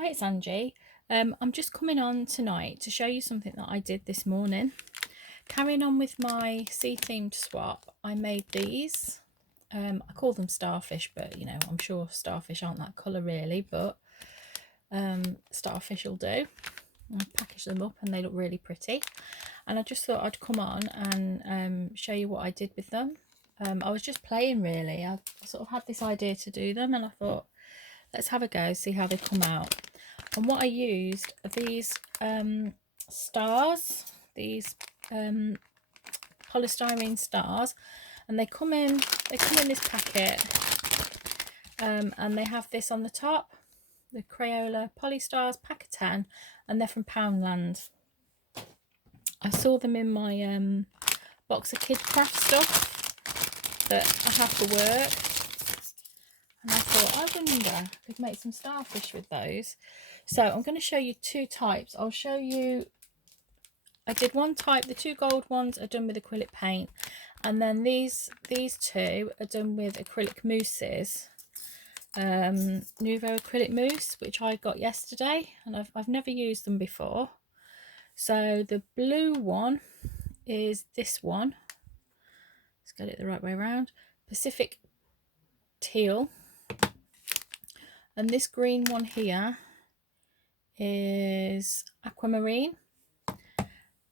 Hi, it's Angie. I'm just coming on tonight to show you something that I did this morning. Carrying on with my sea-themed swap, I made these. I call them starfish, but you know, I'm sure starfish aren't that colour really, but starfish will do. I packaged them up and they look really pretty. And I just thought I'd come on and show you what I did with them. I was just playing really. I sort of had this idea to do them and I thought, let's have a go, see how they come out. And what I used are these stars, these polystyrene stars, and they come in this packet, and they have this on the top, the Crayola Polystars pack of 10, and they're from Poundland. I saw them in my box of kid craft stuff that I have for work, and I thought, I wonder I could make some starfish with those. So I'm going to show you two types. I'll show you, I did one type, the two gold ones are done with acrylic paint, and then these two are done with acrylic mousses. Nuvo acrylic mousse, which I got yesterday, and I've never used them before. So the blue one is this one. Let's get it the right way around. Pacific teal. And this green one here is aquamarine.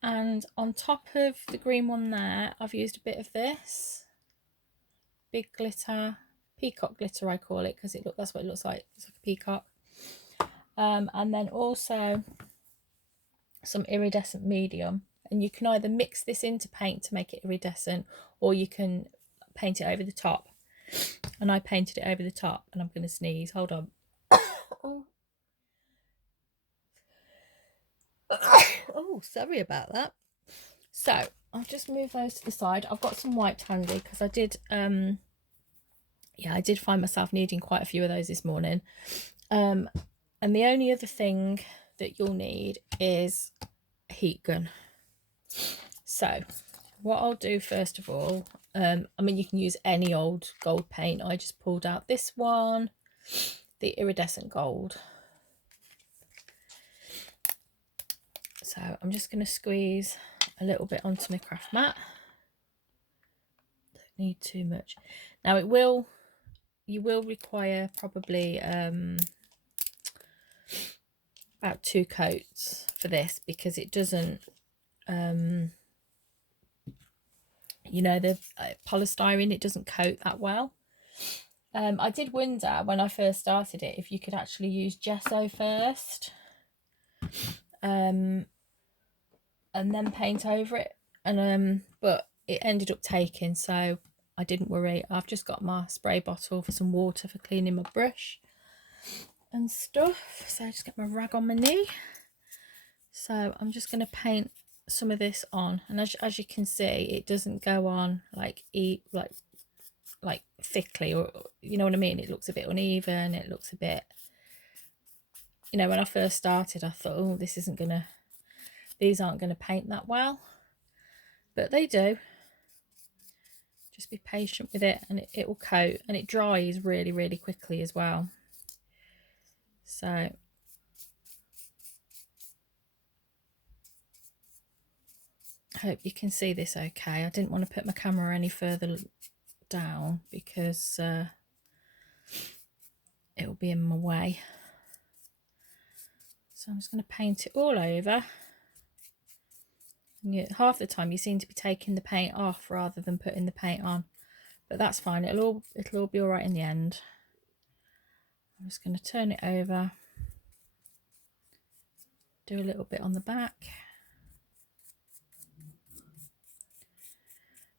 And on top of the green one there, I've used a bit of this big glitter, peacock glitter I call it, because that's what it looks like. It's like a peacock. And then also some iridescent medium, and you can either mix this into paint to make it iridescent, or you can paint it over the top. And I painted it over the top, and I'm going to sneeze. Hold on. Oh, sorry about that. So I'll just move those to the side. I've got some white handy because I did I did find myself needing quite a few of those this morning. And the only other thing that you'll need is a heat gun. So what I'll do first of all, I mean, you can use any old gold paint. I just pulled out this one, the iridescent gold. So I'm just going to squeeze a little bit onto my craft mat. Don't need too much. Now you will require probably about 2 coats for this, because it doesn't you know, the polystyrene, it doesn't coat that well. I did wonder when I first started it if you could actually use gesso first and then paint over it, and but it ended up taking, so I didn't worry. I've just got my spray bottle for some water for cleaning my brush and stuff. So I just get my rag on my knee. So I'm just going to paint some of this on, and as you can see, it doesn't go on like thickly, or you know what I mean. It looks a bit uneven. It looks a bit, you know, when I first started I thought, oh, these aren't going to paint that well, but they do. Just be patient with it, and it will coat, and it dries really, really quickly as well. So I hope you can see this okay. I didn't want to put my camera any further down because it will be in my way. So I'm just going to paint it all over. And half the time you seem to be taking the paint off rather than putting the paint on, but that's fine. It'll all be all right in the end. I'm just going to turn it over, do a little bit on the back.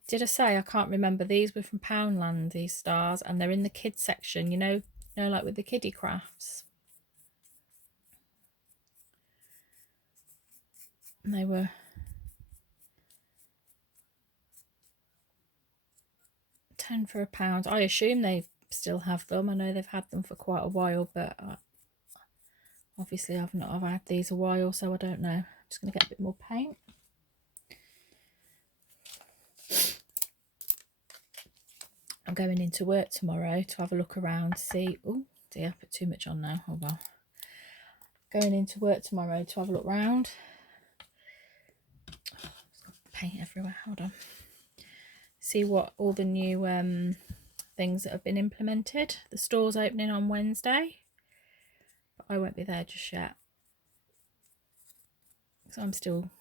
Did I say I can't remember? These were from Poundland, these stars, and they're in the kids section, you know, like with the kiddie crafts. And they were £10 for £1. I assume they still have them. I know they've had them for quite a while, but obviously I've had these a while, so I don't know. I'm just going to get a bit more paint. I'm going into work tomorrow to have a look around, see. Oh dear, I put too much on now. Oh well. going into work tomorrow to have a look round. Oh, there's got paint everywhere. Hold on. See what all the new things that have been implemented. The store's opening on Wednesday, but I won't be there just yet. So I'm still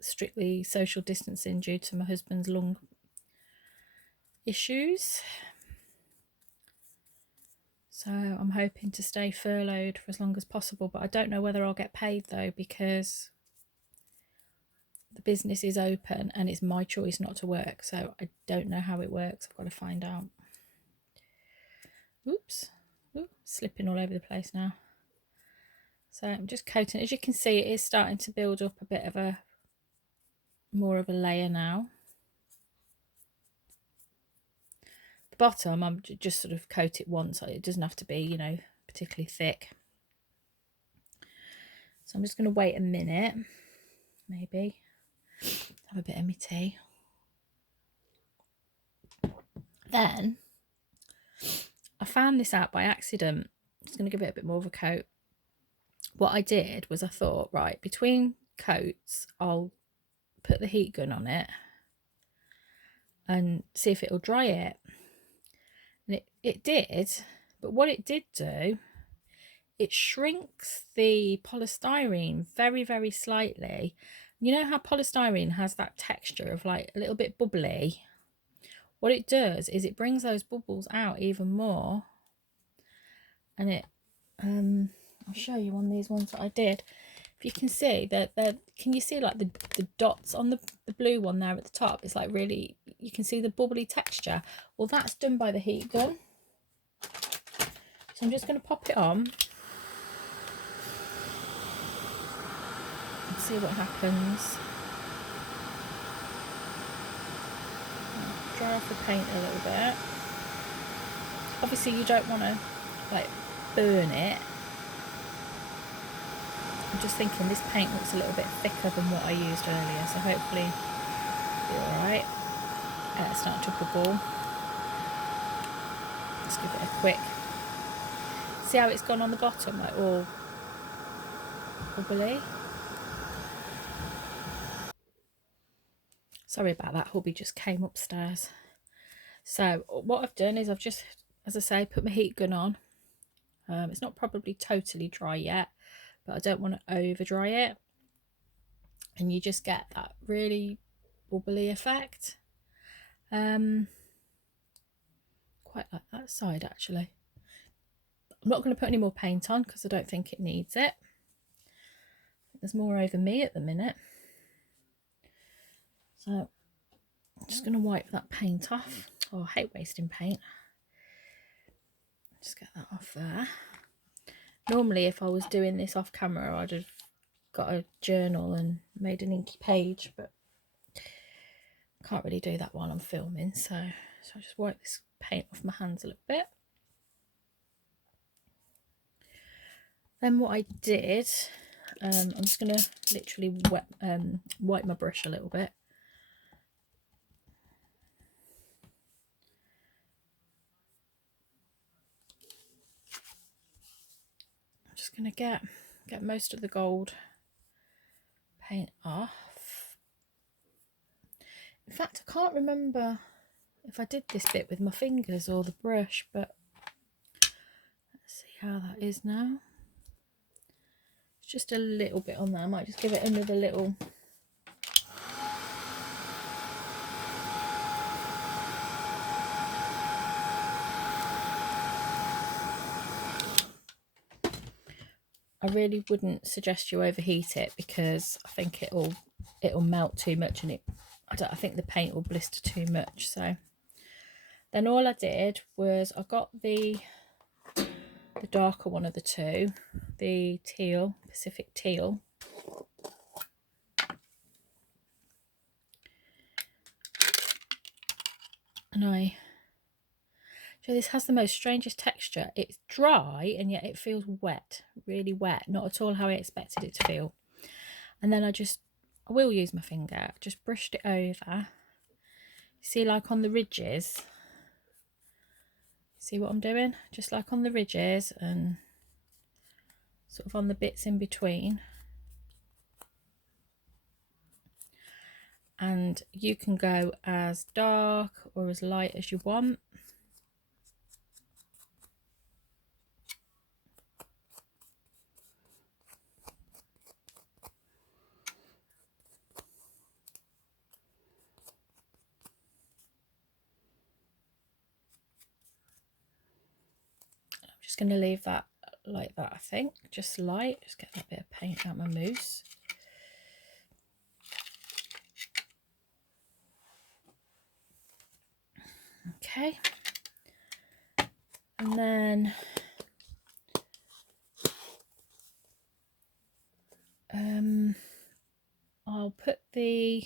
strictly social distancing due to my husband's lung issues. So I'm hoping to stay furloughed for as long as possible, but I don't know whether I'll get paid though, because the business is open and it's my choice not to work. So I don't know how it works. I've got to find out. Oops. Ooh, slipping all over the place now. So I'm just coating. As you can see, it is starting to build up a bit of a more of a layer now. The bottom, I'm just sort of coat it once. It doesn't have to be, you know, particularly thick. So I'm just going to wait a minute, maybe have a bit of my tea. Then I found this out by accident. I'm just going to give it a bit more of a coat. What I did was I thought, right, between coats, I'll put the heat gun on it and see if it'll dry it. And it did, but what it did do, it shrinks the polystyrene very, very slightly. You know how polystyrene has that texture of like a little bit bubbly? What it does is it brings those bubbles out even more. And it, I'll show you on these ones that I did. If you can see that, can you see like the dots on the blue one there at the top? It's like really, you can see the bubbly texture. Well, that's done by the heat gun. So I'm just going to pop it on and see what happens. Dry off the paint a little bit. Obviously you don't want to like burn it. I'm just thinking this paint looks a little bit thicker than what I used earlier, so hopefully it'll be alright. It's starting to bubble. Let's give it a quick. See how it's gone on the bottom, like all bubbly. Sorry about that, hubby just came upstairs. So what I've done is I've just, as I say, put my heat gun on. It's not probably totally dry yet, but I don't want to over dry it. And you just get that really bubbly effect. Quite like that side actually. I'm not going to put any more paint on because I don't think it needs it. There's more over me at the minute. So I'm just going to wipe that paint off. Oh, I hate wasting paint. Just get that off there. Normally if I was doing this off camera I'd have got a journal and made an inky page, but I can't really do that while I'm filming, so I just wipe this paint off my hands a little bit. Then what I did, I'm just going to literally wipe my brush a little bit. I'm just going to get most of the gold paint off. In fact, I can't remember if I did this bit with my fingers or the brush, but let's see how that is now. It's just a little bit on there. I might just give it another little. I really wouldn't suggest you overheat it because I think it'll melt too much and I think the paint will blister too much. So then all I did was I got the darker one of the two, the teal, Pacific teal. And so this has the most strangest texture. It's dry and yet it feels wet, really wet, not at all how I expected it to feel. And then I will use my finger, just brushed it over. See, like on the ridges, see what I'm doing? Just like on the ridges, and sort of on the bits in between. And you can go as dark or as light as you want. I'm just going to leave that like that, I think, just light. Just get a bit of paint out my mousse. Okay, and then I'll put the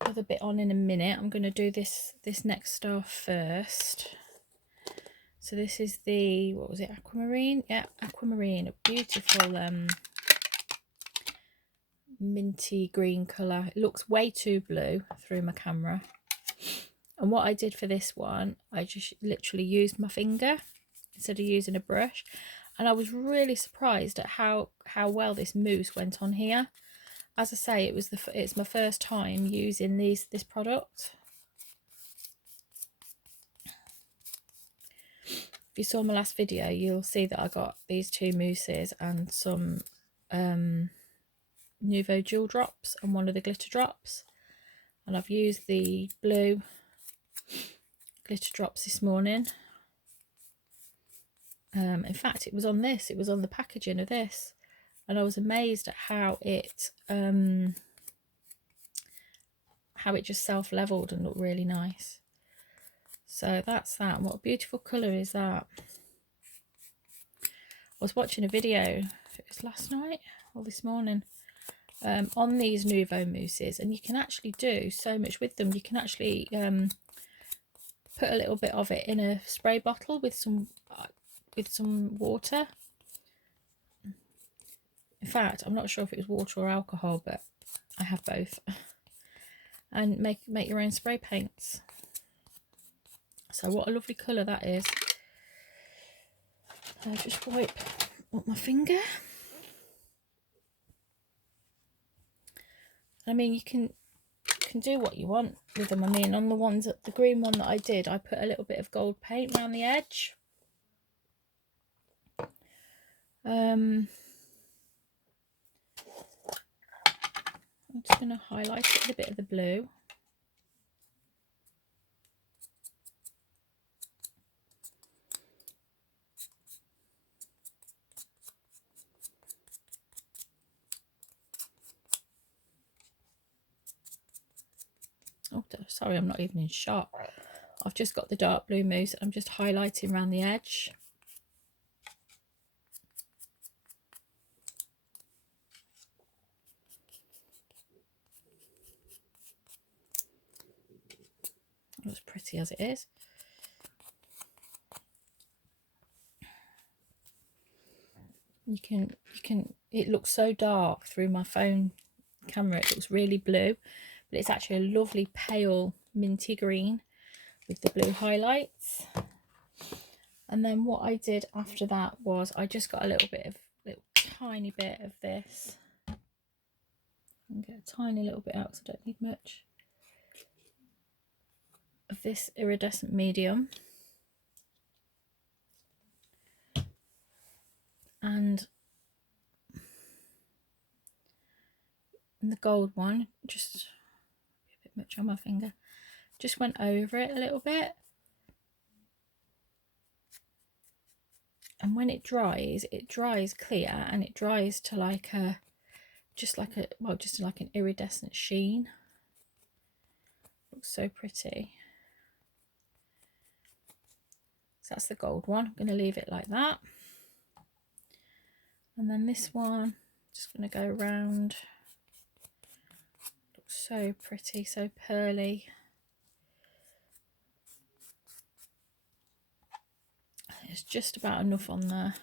other bit on in a minute. I'm going to do this next star first. So this is the, what was it, aquamarine? Yeah, aquamarine, a beautiful minty green colour. It looks way too blue through my camera. And what I did for this one, I just literally used my finger instead of using a brush. And I was really surprised at how well this mousse went on here. As I say, it's my first time using this product. If you saw my last video, you'll see that I got these two mousses and some Nuvo jewel drops and one of the glitter drops. And I've used the blue glitter drops this morning. In fact, it was on the packaging of this. And I was amazed at how it just self-leveled and looked really nice. So that's that. What a beautiful colour is that. I was watching a video, it was last night or this morning, on these Nuvo mousses, and you can actually do so much with them. You can actually put a little bit of it in a spray bottle with some water. In fact, I'm not sure if it was water or alcohol, but I have both. And make your own spray paints. So what a lovely colour that is. I'll just wipe up my finger. I mean, you can do what you want with them. I mean, on the green one that I did, I put a little bit of gold paint around the edge. I'm just going to highlight it with a bit of the blue. Oh, sorry, I'm not even in shot. I've just got the dark blue mousse. I'm just highlighting around the edge. It looks pretty as it is. You can it looks so dark through my phone camera. It looks really blue, but it's actually a lovely pale minty green with the blue highlights. And then what I did after that was I just got a little tiny bit of this. And get a tiny little bit out because I don't need much of this iridescent medium. And the gold one, just a bit much on my finger, just went over it a little bit. And when it dries clear, and it dries to just like an iridescent sheen. Looks so pretty. So that's the gold one. I'm going to leave it like that. And then this one, just going to go around. Looks so pretty, so pearly. It's just about enough on there.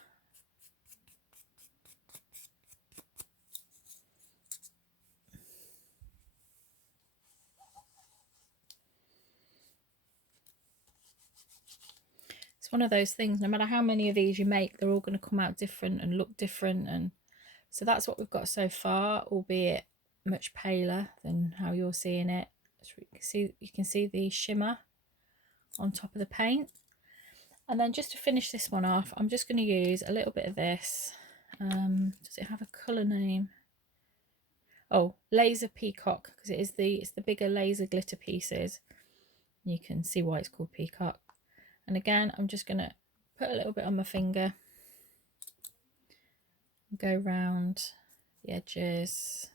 It's one of those things, no matter how many of these you make, they're all going to come out different and look different. And so that's what we've got so far, albeit much paler than how you're seeing it. So you can see the shimmer on top of the paint. And then just to finish this one off, I'm just going to use a little bit of this. Does it have a colour name? Oh, Laser Peacock, because it's the bigger laser glitter pieces. You can see why it's called Peacock. And again, I'm just going to put a little bit on my finger, go round the edges.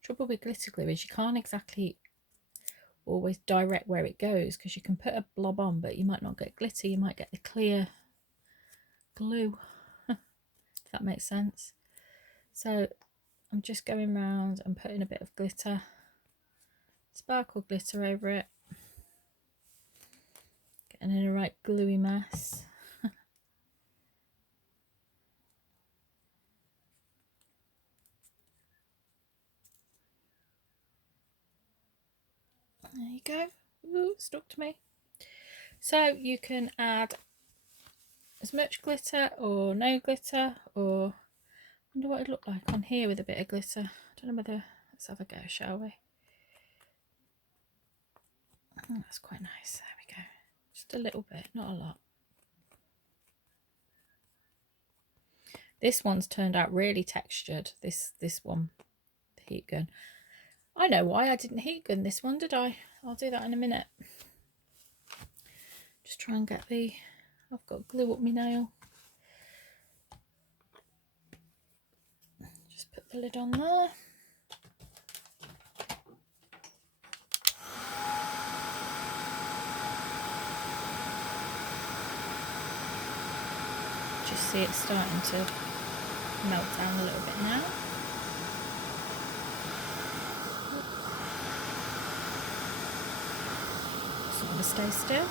Trouble with glitter glue is you can't exactly always direct where it goes, because you can put a blob on but you might not get glitter, you might get the clear glue, if that makes sense. So I'm just going round and putting a bit of glitter, sparkle glitter over it, getting in a right gluey mess. There you go. Ooh, stuck to me. So you can add as much glitter or no glitter, or I wonder what it'd look like on here with a bit of glitter. I don't know whether, let's have a go, shall we? Oh, that's quite nice. There we go. Just a little bit, not a lot. This one's turned out really textured. This one, the heat gun. I know why I didn't heat gun this one, did I? I'll do that in a minute. Just try and get I've got glue up my nail. Just put the lid on there. Just see it starting to melt down a little bit now. Just want to stay still.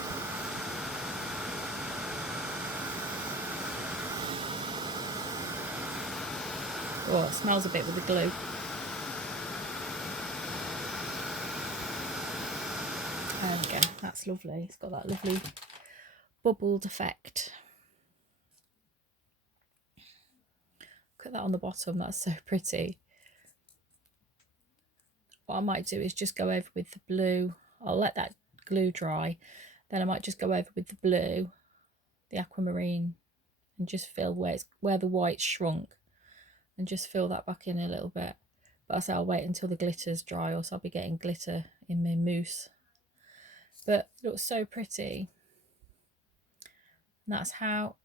Oh, it smells a bit with the glue. There we go, that's lovely. It's got that lovely bubbled effect. Look at that on the bottom, that's so pretty. What I might do is just go over with the blue. I'll let that glue dry. Then I might just go over with the blue, the aquamarine, and just fill where the white's shrunk, and just fill that back in a little bit. But I say I'll wait until the glitter's dry, or else I'll be getting glitter in my mousse. But it looks so pretty. And that's how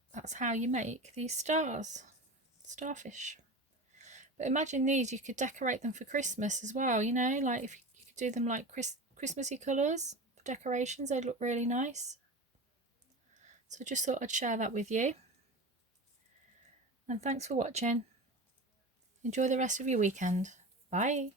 you make these starfish. But imagine these, you could decorate them for Christmas as well, you know, like if you could do them like Christmassy colours for decorations, they'd look really nice. So just thought I'd share that with you. And thanks for watching. Enjoy the rest of your weekend. Bye.